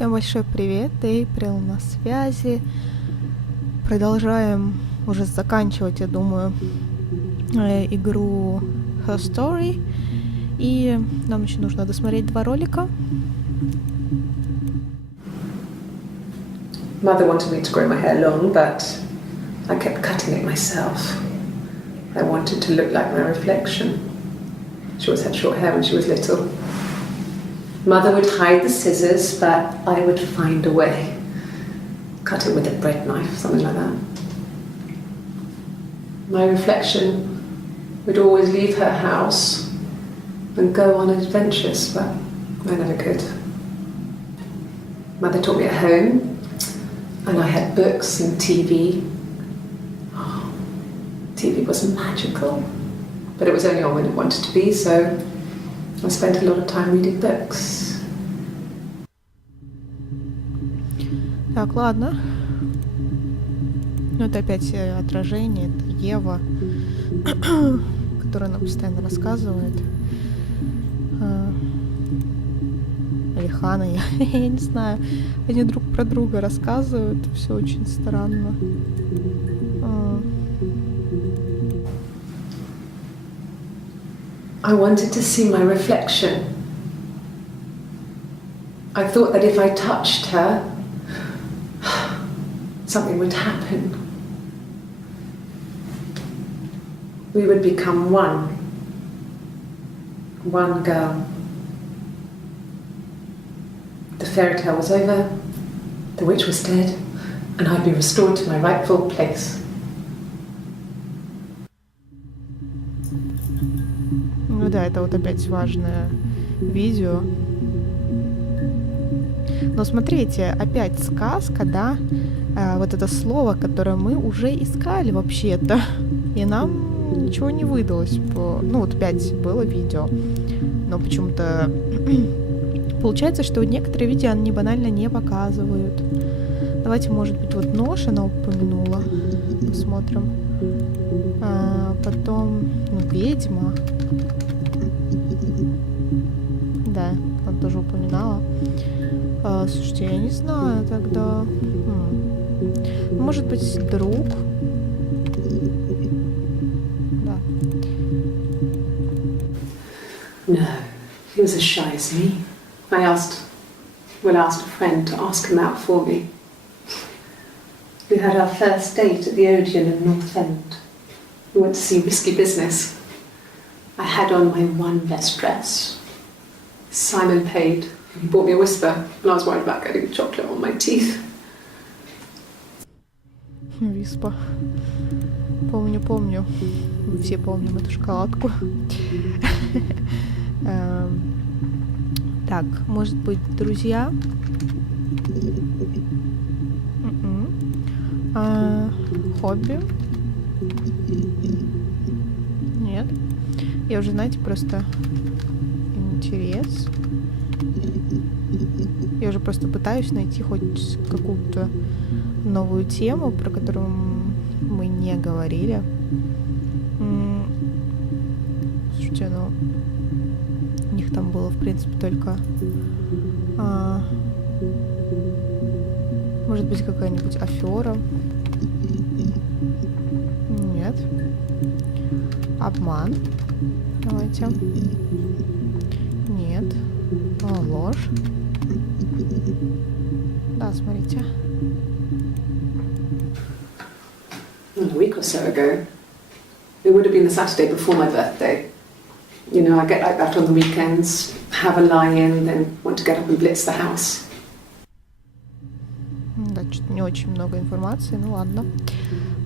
Всем большой привет, Эйприл на связи. Продолжаем уже заканчивать, я думаю, игру Her Story. И нам еще нужно досмотреть 2 ролика. Mother wanted me to grow my hair long, but I kept cutting it myself. I wanted to look like my reflection. She always had short hair when she was little. Mother would hide the scissors, but I would find a way. Cut it with a bread knife, something like that. My reflection would always leave her house and go on adventures, but I never could. Mother taught me at home, and I had books and TV. Oh, TV was magical, but it was only on when it wanted to be, so I spent a lot of time reading books. Так, ладно. Ну, это опять отражение, это Ева, которая нам постоянно рассказывает. Или Хана, я не знаю. Они друг про друга рассказывают, все очень странно. I wanted to see my reflection. I thought that if I touched her, something would happen. We would become one. One girl. The fairy tale was over, the witch was dead, and I'd be restored to my rightful place. Ну да, это вот опять важное видео. Но смотрите, опять сказка, да? Вот это слово, которое мы уже искали вообще-то. И нам ничего не выдалось. Ну вот 5 было видео. Но почему-то получается, что некоторые видео они банально не показывают. Давайте, может быть, вот нож она упомянула. Посмотрим. Потом, ведьма. Да, она тоже упоминала. Слушайте, я не знаю тогда. Может быть, друг. Да. No, he was as shy as me. I asked a friend to ask him out for me. We had our first date at the Odeon in North End. We went to see Risky Business. I had on my one best dress. Simon paid. He bought me a whisper, and I was worried about getting chocolate on my teeth. Виспа. Помню. Мы все помним эту шоколадку. Так, может быть, друзья? Хобби? Нет. Я уже, знаете, просто интерес. Я уже просто пытаюсь найти хоть какую-то новую тему, про которую мы не говорили. Слушайте, ну у них там было, в принципе, только может быть, какая-нибудь афера. Нет. Обман. Давайте. Нет. Ложь. Да, смотрите. A week or so ago, it would have been the Saturday before my birthday. You know, I get like that on the weekends, have a lie-in, then want to get up and blitz the house. Да, что-то не очень много информации, ну ладно.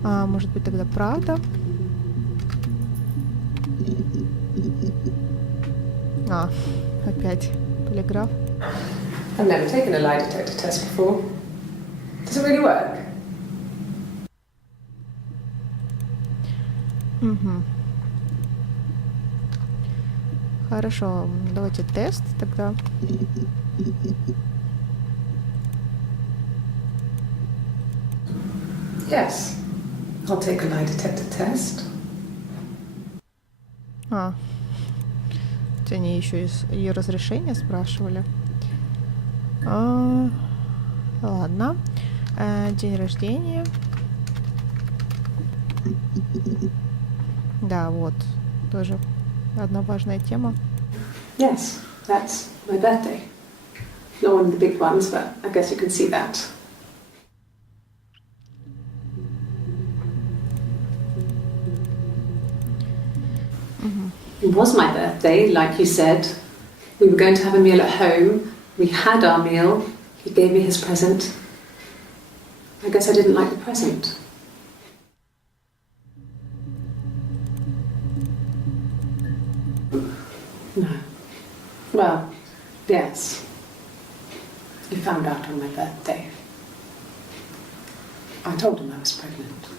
Может быть, тогда правда? Опять полиграф. I've never taken a lie detector test before. Does it really work? Угу. Хорошо, давайте тест тогда. Yes. I'll take a lie detector test. Они еще ее разрешение спрашивали. Ладно. День рождения. Да, вот. Тоже одна важная тема. Yes, that's my birthday. Not one of the big ones, but I guess you can see that. It was my birthday, like you said. We were going to have a meal at home. We had our meal. He gave me his present. I guess I didn't like the present. No. Well, yes. He found out on my birthday. I told him I was pregnant.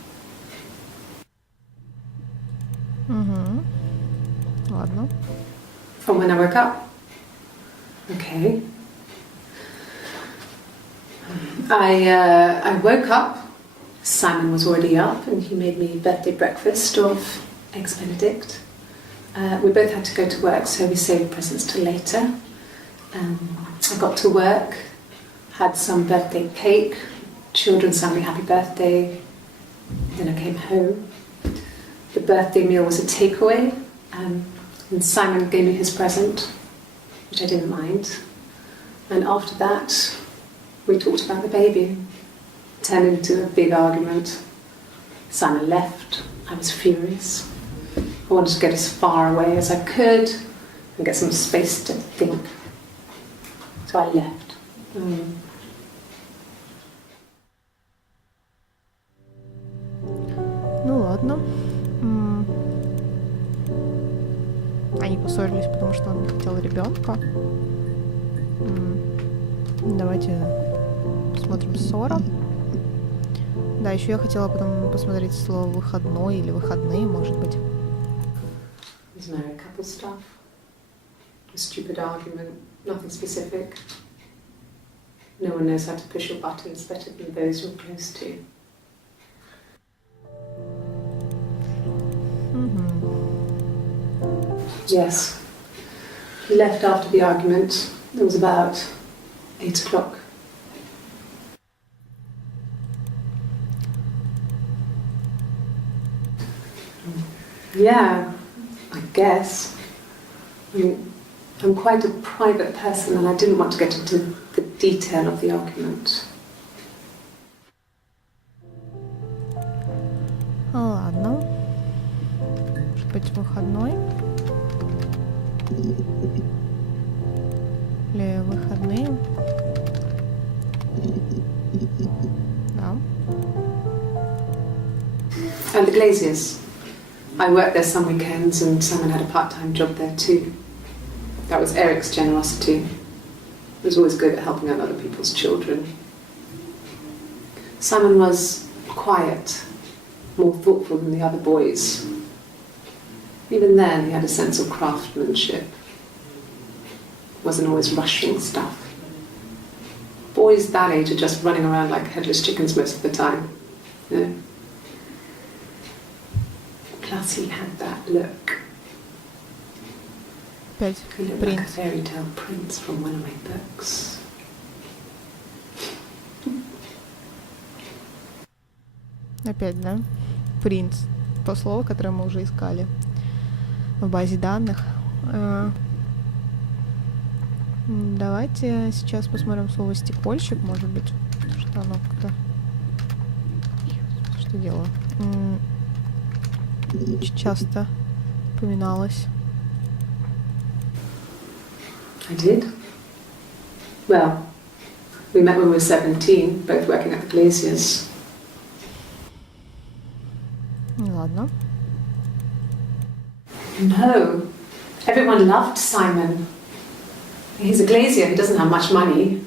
Ладно. From when I woke up. Okay. I woke up. Simon was already up, and he made me birthday breakfast of eggs Benedict. We both had to go to work, so we saved presents till later. I got to work, had some birthday cake. Children sang me happy birthday. Then I came home. The birthday meal was a takeaway, and Simon gave me his present, which I didn't mind. And after that, we talked about the baby. It turned into a big argument. Simon left. I was furious. I wanted to get as far away as I could and get some space to think. So I left. Ну ладно. Они поссорились, потому что он не хотел ребенка. Давайте посмотрим ссора. Да, еще я хотела потом посмотреть слово выходной или выходные, может быть. There's no couple stuff. A stupid argument, nothing specific. No one knows how to push your buttons better than those you're close to. Yes. He left after the argument. It was about 8 o'clock. Yeah, I guess. I mean, I'm quite a private person and I didn't want to get into the detail of the argument. Ладно. Может быть, выходной? Или выходные? Да. And the Glaziers. I worked there some weekends and Simon had a part-time job there too. That was Eric's generosity. He was always good at helping out other people's children. Simon was quiet, more thoughtful than the other boys. Even then, he had a sense of craftsmanship. Wasn't always rushing stuff. Boys that age are just running around like headless chickens most of the time. You know? Plus, he had that look. Опять He looked like a принц. fairy tale prince from one of my books. Опять, да? Принц. То слово, которое мы уже искали в базе данных. Давайте сейчас посмотрим слово стекольщик, может быть, что оно как-то... Что делаю? Очень часто упоминалось. I did. Well, we met when we were 17, both working at the Glaziers. Ладно. No, everyone loved Simon. He's a glazier, he doesn't have much money.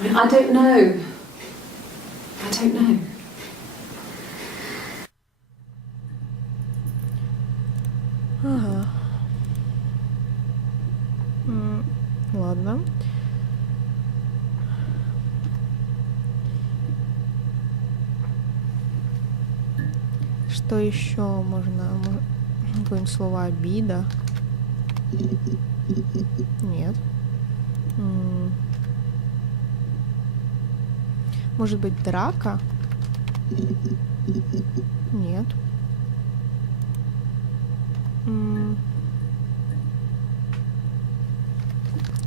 I don't know. I don't know. Ага. Ладно. Что еще можно? Какое-нибудь слово обида? Нет. Может быть, драка? Нет.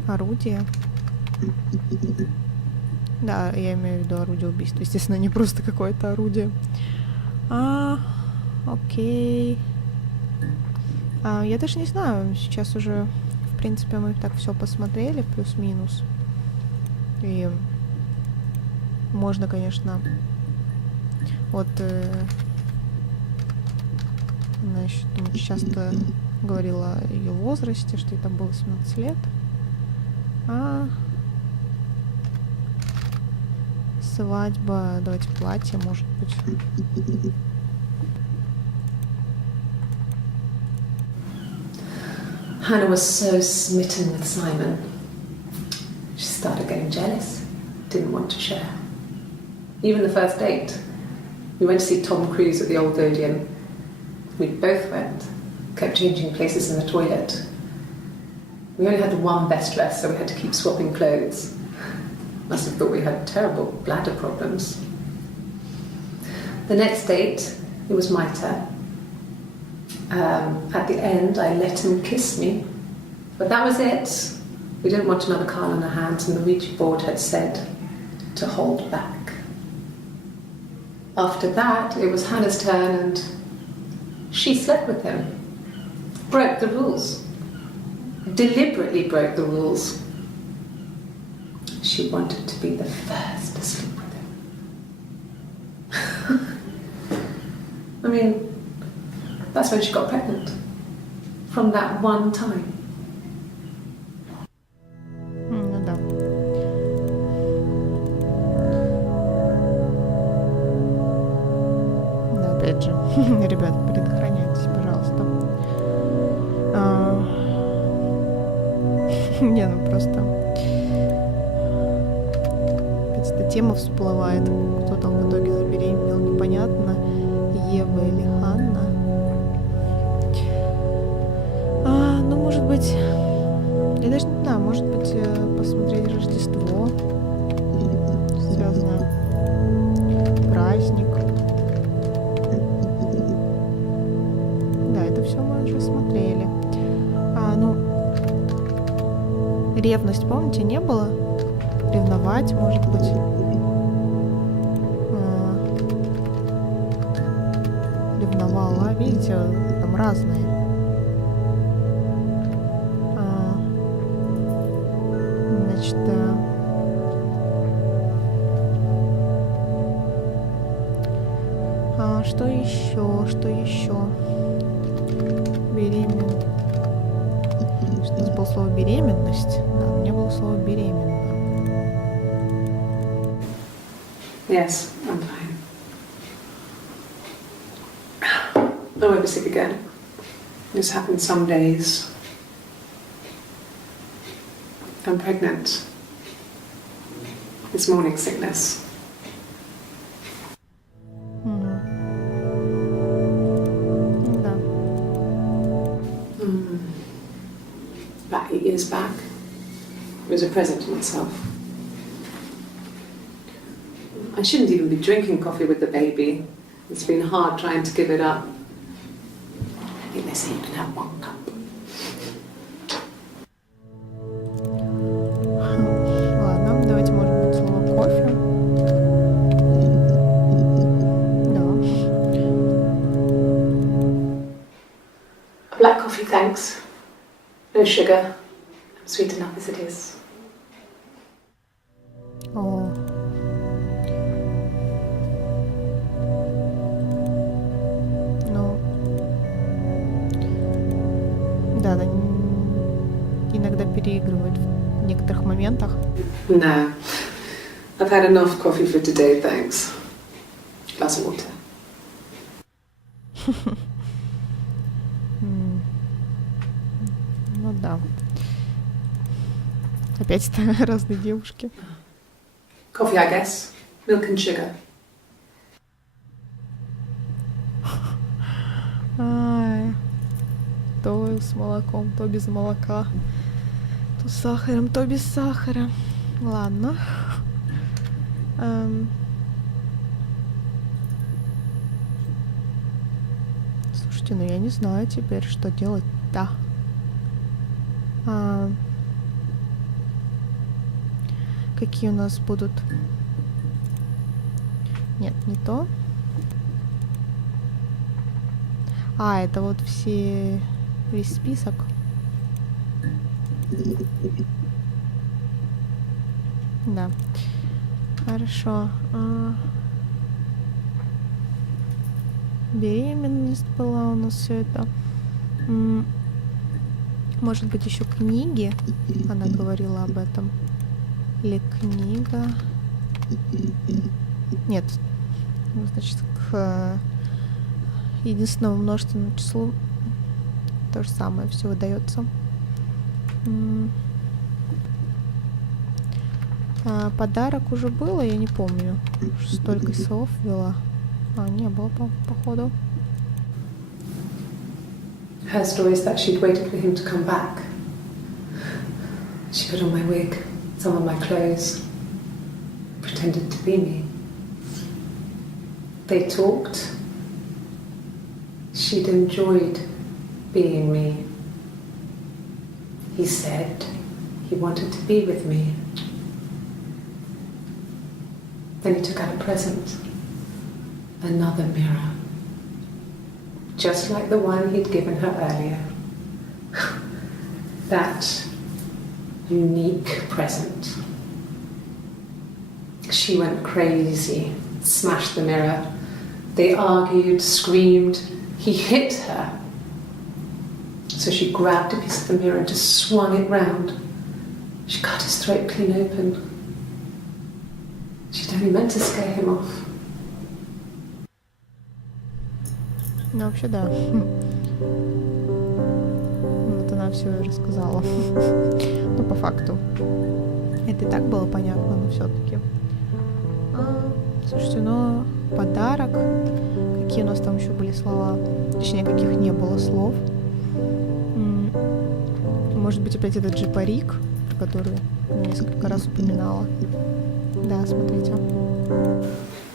Орудие. Да, я имею в виду орудие убийства. Естественно, не просто какое-то орудие. Окей. Я даже не знаю. Сейчас уже, в принципе, мы так все посмотрели, плюс-минус. И можно, конечно, вот, значит, часто говорила о ее возрасте, что ей там было 17 лет. Свадьба, давайте платье, может быть. Hannah was so smitten with Simon. She started getting jealous, didn't want to share. Even the first date, we went to see Tom Cruise at the Old Odeon. We both went, kept changing places in the toilet. We only had the one best dress, so we had to keep swapping clothes. Must have thought we had terrible bladder problems. The next date, it was my turn. At the end, I let him kiss me, but that was it. We didn't want another card on our hands, and the Ouija board had said to hold back. After that, it was Hannah's turn, and she slept with him. Broke the rules. Deliberately broke the rules. She wanted to be the first to sleep with him. I mean, that's when she got pregnant. From that one time. Ну да. Да, опять же, ребят, предохраняйтесь, пожалуйста. Не, ну просто... Опять эта тема всплывает. Кто там в итоге забеременел, непонятно. Ева или Ханна. Ну, может быть... Я даже не знаю, может быть, посмотреть Рождество. Связано. Праздник. Да, это все мы уже смотрели. Ревность, помните, не было? Ревновать, может быть. Ревновала. Видите, там разные. Значит, что еще? Что еще? Беременна. Что у нас было слово беременность? Да, у меня было слово беременна. Yes, I'm fine. I won't be sick again. This happens some days. I'm pregnant. It's morning sickness. Да. About 8 years back, it was a present to myself. I shouldn't even be drinking coffee with the baby. It's been hard trying to give it up. I think they say you can have 1 cup. Ладно, давайте, может быть, слово кофе. Да. A black coffee, thanks. No sugar. I'm sweet enough as it is. О. Ну. Да, она иногда переигрывает в некоторых моментах. No. I've had enough coffee for today, thanks. Glass of water. Ну да. Опять разные девушки. Coffee, I guess. Milk and sugar. Ай. То с молоком, то без молока. То с сахаром, то без сахара. Ладно. Слушайте, ну я не знаю теперь, что делать-то. Какие у нас будут... Нет, не то. Это вот весь список. Да. Хорошо. Беременность была у нас все это. Может быть, еще книги? Она говорила об этом. Или книга? Нет. Значит, к единственному множественному числу то же самое все выдается. Подарок уже было, я не помню. Столько слов ввела. Не было, походу. Her story is that she'd waited for him to come back. She put on my wig, some of my clothes, pretended to be me. They talked. She'd enjoyed being me. He said he wanted to be with me. Then he took out a present. Another mirror. Just like the one he'd given her earlier. That unique present. She went crazy, smashed the mirror. They argued, screamed. He hit her. So she grabbed a piece of the mirror and just swung it round. She cut his throat clean open. She'd only meant to scare him off. Ну, вообще, да. Вот она все и рассказала. Ну, по факту. Это и так было понятно, но все-таки. Слушайте, но подарок. Какие у нас там еще были слова? Точнее, каких не было слов. Может быть, опять этот же парик, про который я несколько раз упоминала. Да, смотрите.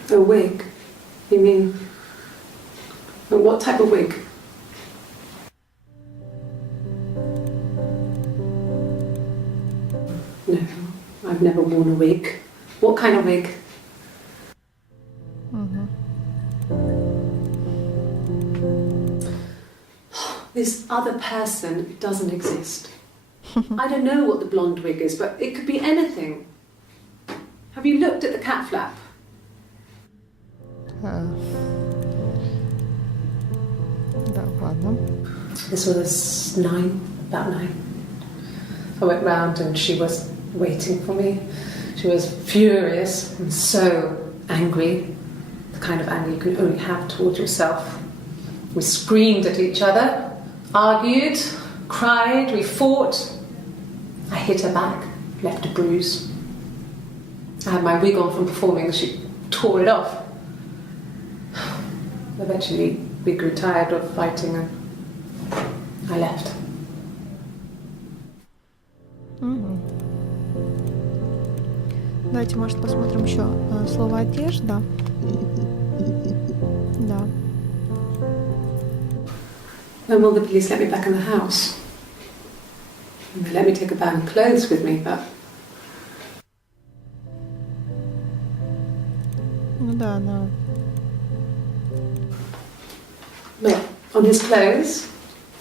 A wig? You mean... What type of wig? No, I've never worn a wig. What kind of wig? This other person doesn't exist. I don't know what the blonde wig is, but it could be anything. Have you looked at the cat flap? Да, ладно. This was about 9. I went round and she was waiting for me. She was furious and so angry, the kind of anger you can only have towards yourself. We screamed at each other, argued, cried, we fought. I hit her back, left a bruise. I had my wig on from performing and she tore it off. Eventually we grew tired of fighting and I left. Давайте, может, посмотрим еще слово «одежда». Да. When will the police let me back in the house? And they let me take a bag of clothes with me, but... Ну да, она... Well, on his clothes,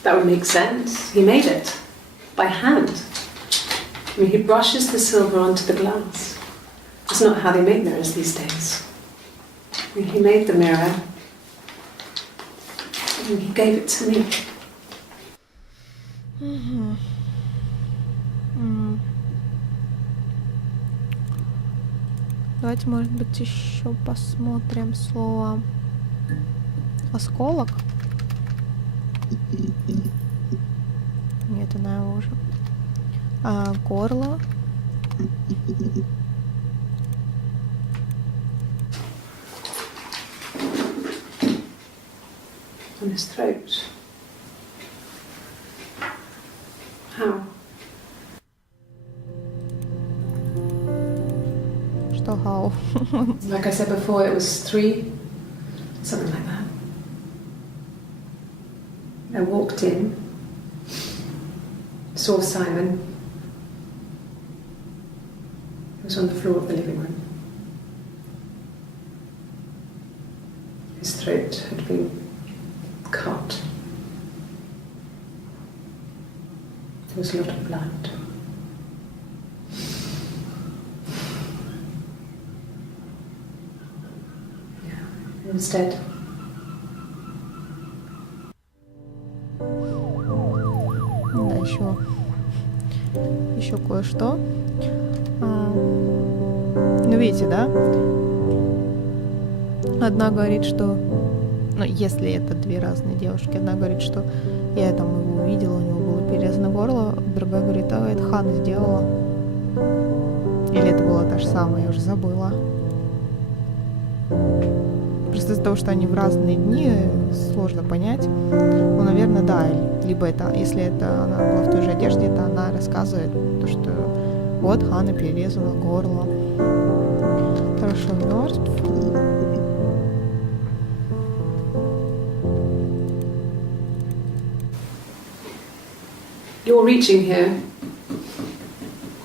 that would make sense. He made it. By hand. I mean, he brushes the silver onto the glass. It's not how they make mirrors these days. I mean, he made the mirror. And he gave it to me. Давайте, может быть, еще посмотрим слово «осколок». Нет, она его уже. Горло. On his throat. How? Что «хау»? пошел. Like I said before, it was 3, something like that. I walked in, saw Simon. He was on the floor of the living room. His throat had been cut. There was a lot of blood. Yeah, he was dead. Да, еще кое-что. Ну, видите, да? Одна говорит, что... Ну, если это две разные девушки. Одна говорит, что я там его увидела, у него было перерезано горло. Другая говорит, это Ханна сделала. Или это была та же самая, я уже забыла. Просто из-за того, что они в разные дни, сложно понять. Ну, наверное, да. Либо это, если это она была в той же одежде, это она рассказывает, то, что вот Ханна перерезала горло. Хорошо, мертв. You're reaching here.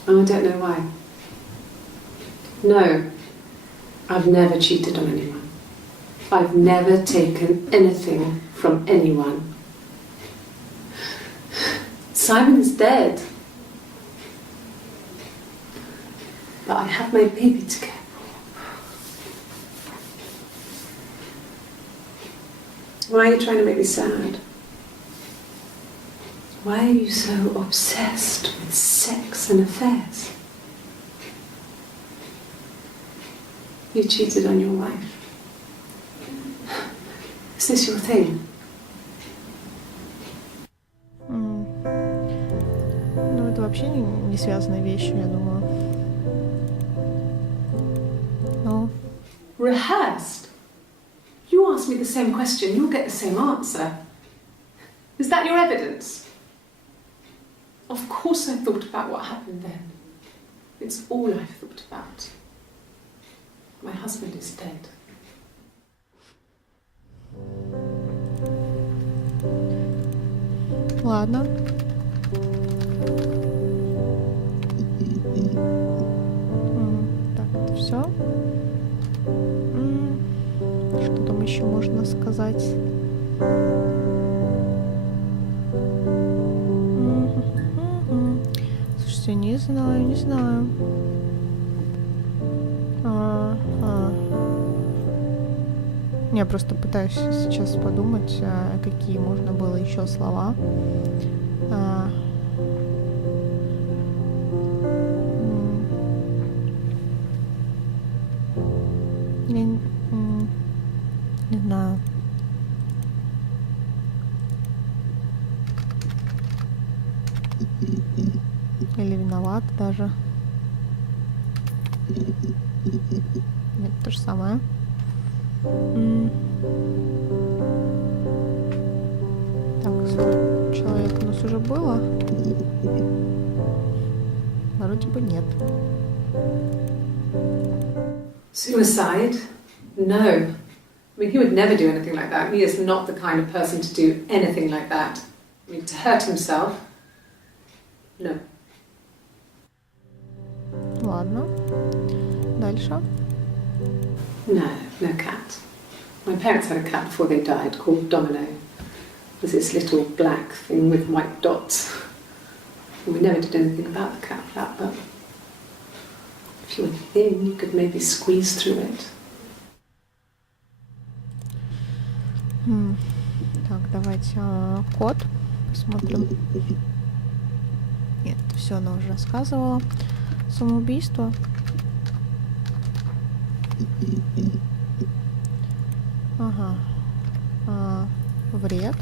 And I don't know why. No, I've never cheated on anyone. I've never taken anything from anyone. Simon is dead. But I have my baby to care for. Why are you trying to make me sad? Why are you so obsessed with sex and affairs? You cheated on your wife. Is this your thing? Ну, это вообще не связанные вещи, я думаю. Ну. Rehearsed? You ask me the same question, you'll get the same answer. Is that your evidence? Of course I thought about what happened then. It's all I've thought about. My husband is dead. Ладно. Так, это все. Что там еще можно сказать? Слушайте, не знаю. Я просто пытаюсь сейчас подумать, какие можно было еще слова. Я не знаю. Или виноват даже. Нет, то же самое. Так, человек у нас уже было. Вроде бы нет. Suicide? No. I mean, he would never do anything like that. He is not the kind of person to do anything like that. I mean, to hurt himself? No. Ладно. Дальше. No cat. My parents had a cat before they died called Domino. It was this little black thing with white dots. And we never did anything about the cat flap, but if you were thin, you could maybe squeeze through it. Так, давайте код посмотрим. Нет, все она уже рассказывала. Самоубийство. Ага. Вред.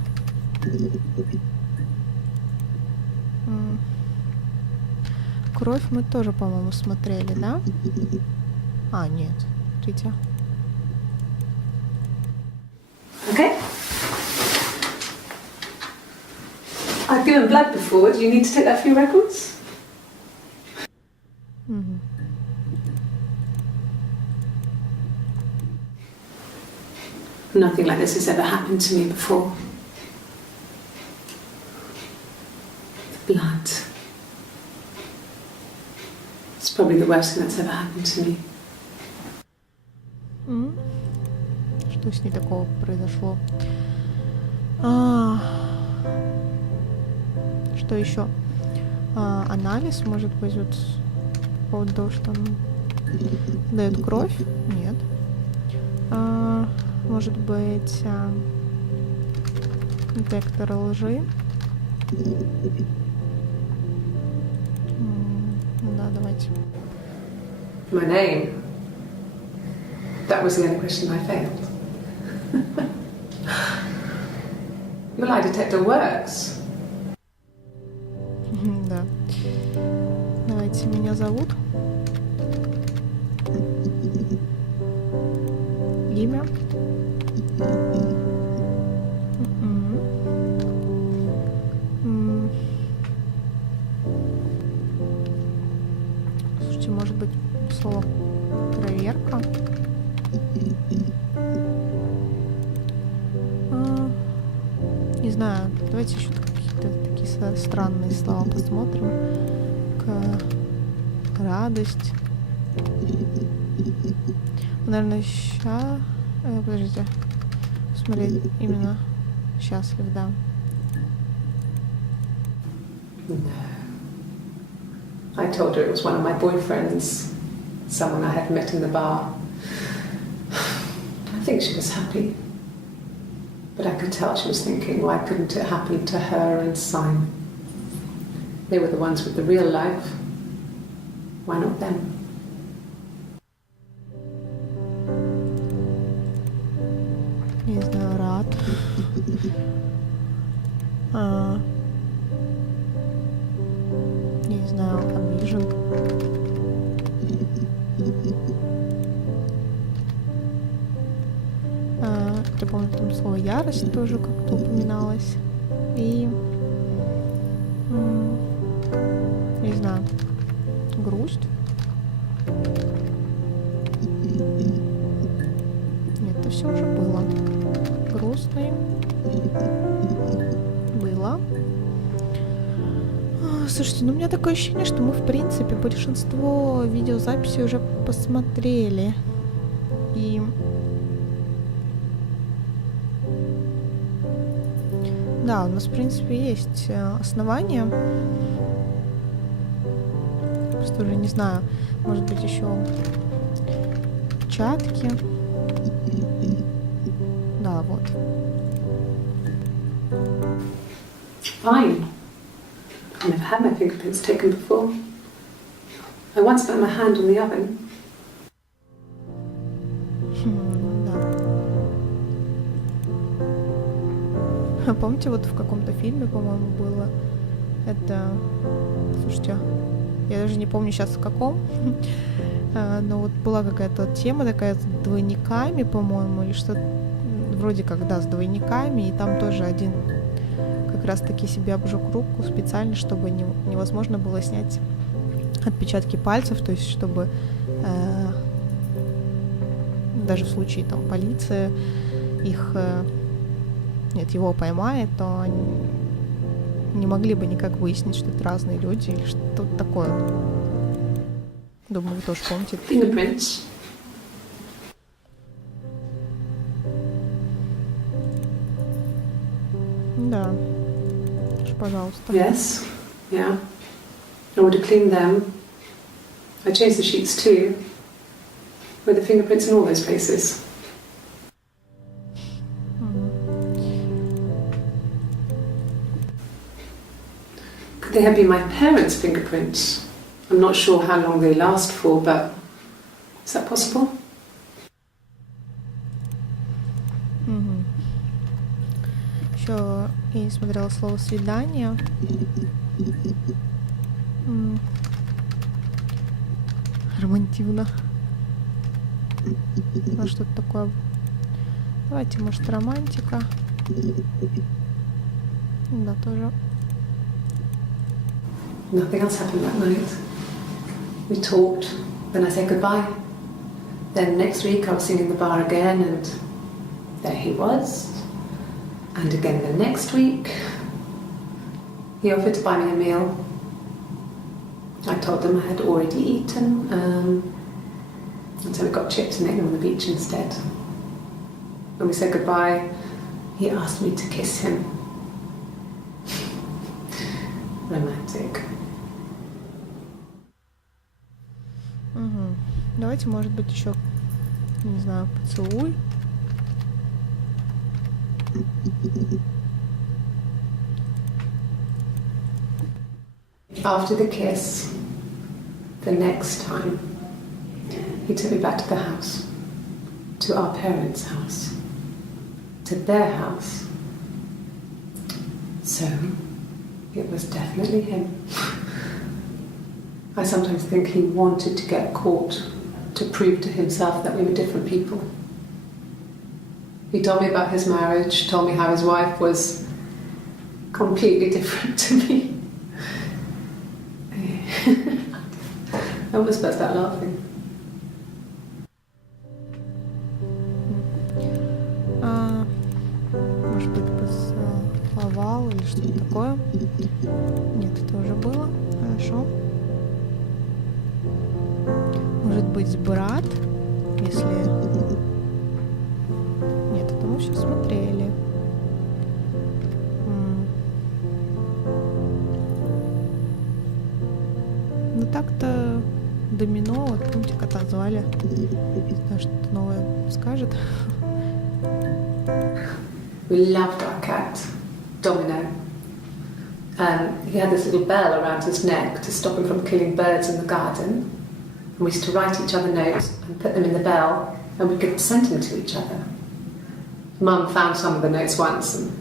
Кровь мы тоже, по-моему, смотрели, да? Нет. Смотрите. Okay. I've given blood before. Do you need to take that for your records? Nothing like this has ever happened to me before. The blood. It's probably the worst thing that's ever happened to me. Что с ней такого произошло? Что еще? Анализ, может быть, вот по поводу того, что он дает кровь? Нет. Может быть, детектор лжи? Да, давайте. My name. That was the only question I failed. Your lie detector works. Да. Давайте, меня зовут. Имя. Слушайте, может быть, слово проверка. Не знаю, давайте еще какие-то такие странные слова посмотрим. Радость. Наверное, подождите. Смотреть именно счастлив, да. No. I told her it was one of my boyfriends, someone I had met in the bar. I think she was happy. But I could tell she was thinking, why couldn't it happen to her and Simon? They were the ones with the real life. Why not them? Не знаю, рад. Не знаю, обижен. Я помню, там слово ярость тоже как-то упоминалось. И не знаю, грусть. Нет, это все уже было. Грустный. Было. Слушайте, ну у меня такое ощущение, что мы, в принципе, большинство видеозаписей уже посмотрели. И да, у нас, в принципе, есть основания. Просто уже не знаю, может быть, еще печатки. Да, вот. Fine. I've never had my fingerprints taken before. I once put my hand on the oven. Да. Помните, вот в каком-то фильме, по-моему, было это... Слушайте, я даже не помню сейчас в каком, но вот была какая-то тема такая с двойниками, по-моему, или что-то вроде как, да, с двойниками, и там тоже один как раз-таки себе обжег руку специально, чтобы невозможно было снять отпечатки пальцев, то есть чтобы даже в случае там полиции его поймает, то они не могли бы никак выяснить, что это разные люди или что-то такое. Думаю, вы тоже помните. Fingerprints. Да. Пожалуйста. Yes. Yeah. I would have cleaned them. I changed the sheets too. With the fingerprints in all those places. Could they have been my parents' fingerprints? I'm not sure how long they last for, but is that possible? Еще я не смотрела слово «свидание». Романтивно. Ну, что-то такое. Давайте, может, романтика. Да, тоже. Nothing else happened that night. We talked, then I said goodbye. Then next week I was singing in the bar again, and there he was. And again the next week, he offered to buy me a meal. I told him I had already eaten, and so we got chips and ate them on the beach instead. When we said goodbye, he asked me to kiss him. Romantic. Угу. Давайте, может быть, еще, не знаю, поцелуй. After the kiss, the next time, he took me back to the house, to our parents' house, to their house. So, it was definitely him. I sometimes think he wanted to get caught to prove to himself that we were different people. He told me about his marriage, told me how his wife was completely different to me. I almost burst out laughing. Может быть, поцеловал или что-то такое? Нет, это уже было. Хорошо. Может быть, брат, если... Нет, это мы все смотрели. Ну так-то домино, вот помните, кота звали. Не знаю, что-то новое скажет. We loved our cat, Domino. He had this little bell around his neck to stop him from killing birds in the garden. And we used to write each other notes and put them in the bell, and we could send them to each other. Mum found some of the notes once, and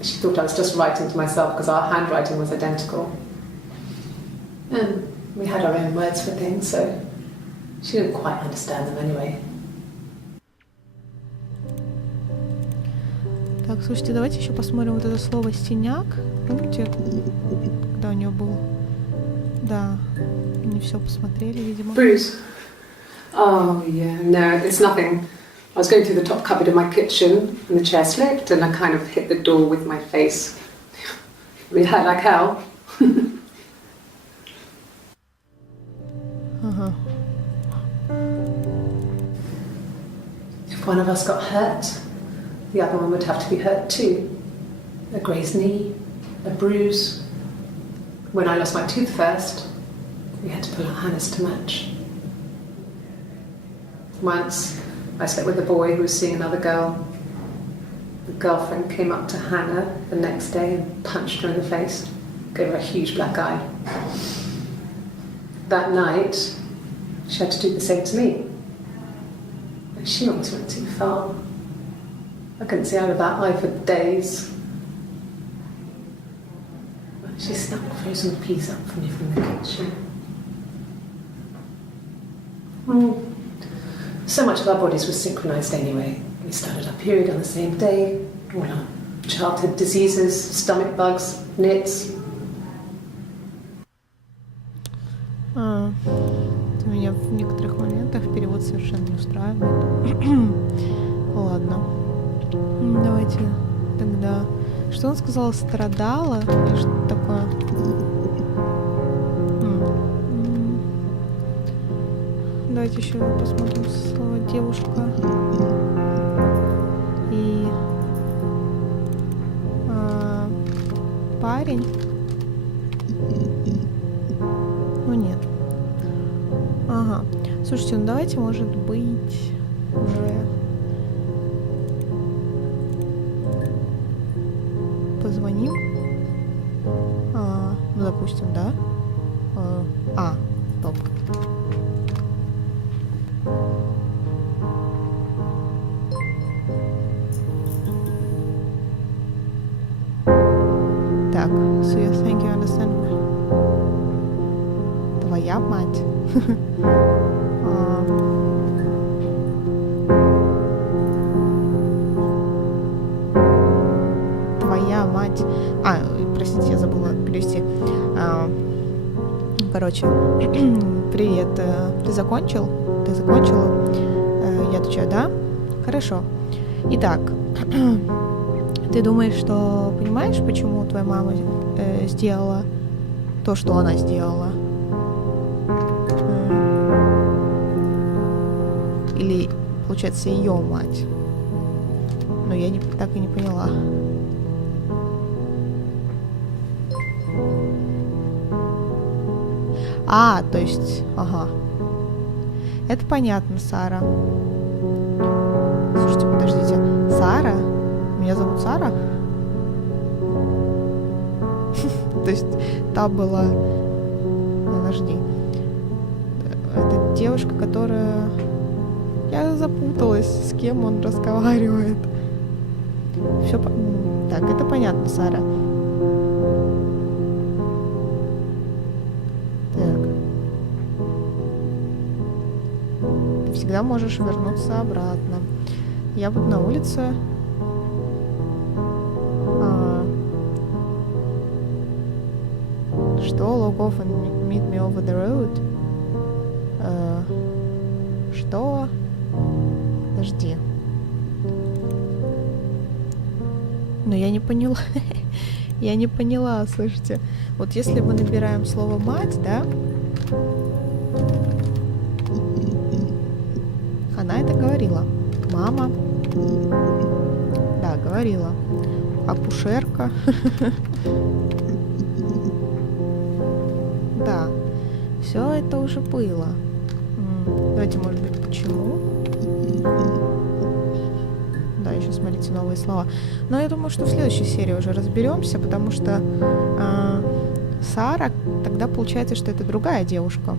she thought I was just writing to myself because our handwriting was identical. And we had our own words for things, so she didn't quite understand them anyway. Так, слушайте, давайте еще посмотрим вот это слово «стеняк». Помните, когда у нее был... Да, не все посмотрели, видимо. Bruce. Oh, yeah, no, it's nothing. I was going through the top cupboard in my kitchen, and the chair slipped, and I kind of hit the door with my face. It hurt like hell. Ага. If one of us got hurt, the other one would have to be hurt too. A grazed knee, a bruise. When I lost my tooth first, we had to pull our harness to match. Once, I slept with a boy who was seeing another girl. The girlfriend came up to Hannah the next day and punched her in the face, gave her a huge black eye. That night, she had to do the same to me. And she almost went too far. I couldn't see out of that eye for days. She snuck frozen peas up for me from the kitchen. So much of our bodies was synchronised anyway. We started our period on the same day. All our childhood diseases, stomach bugs, nits. Меня в некоторых моментах перевод совершенно не устраивает. Ладно. Давайте тогда... Что он сказал? Страдала? Или что-то такое? Давайте еще посмотрим слово «девушка». И... парень. Ну нет. Ага. Слушайте, ну давайте, может быть, уже позвоним. Ну, допустим, да? Стоп. Так, so you think you understand me? Твоя мать. Твоя мать. Простите, я забыла перевести. Короче, привет. Ты закончил? Ты закончила? Я отвечаю, да? Хорошо. Итак, Ты думаешь, что понимаешь, почему твоя мама сделала то, что она сделала? Или, получается, ее мать? Но я так и не поняла. То есть, ага. Это понятно, Сара. Слушайте, подождите. Сара? Меня зовут Сара? То есть, та была... Подожди. Это девушка, которая... Я запуталась, с кем он разговаривает. Все Так, это понятно, Сара. Так. Ты всегда можешь вернуться обратно. Я вот на улице. Что? Log off and meet me over the road? Что? Подожди. Но я не поняла. Я не поняла, слышите. Вот если мы набираем слово «мать», да? Она это говорила. Мама. Да, говорила. Акушерка. Да. Все это уже было. Давайте, может быть, почему? Да, еще смотрите новые слова. Но я думаю, что в следующей серии уже разберемся, потому что Сара, тогда получается, что это другая девушка.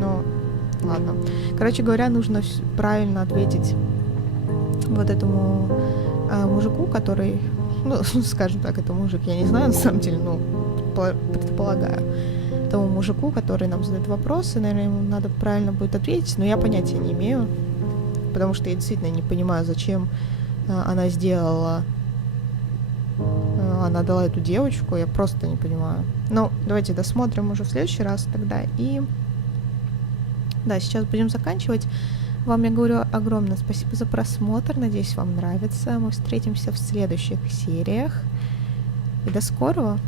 Ну, ладно. Короче говоря, нужно правильно ответить вот этому мужику, который, ну, скажем так, это мужик, я не знаю на самом деле, ну, предполагаю. Тому мужику, который нам задает вопросы, наверное, ему надо правильно будет ответить, но я понятия не имею, потому что я действительно не понимаю, зачем она сделала, она дала эту девочку, я просто не понимаю. Ну, давайте досмотрим уже в следующий раз тогда, и да, сейчас будем заканчивать. Вам я говорю огромное спасибо за просмотр, надеюсь, вам нравится, мы встретимся в следующих сериях, и до скорого!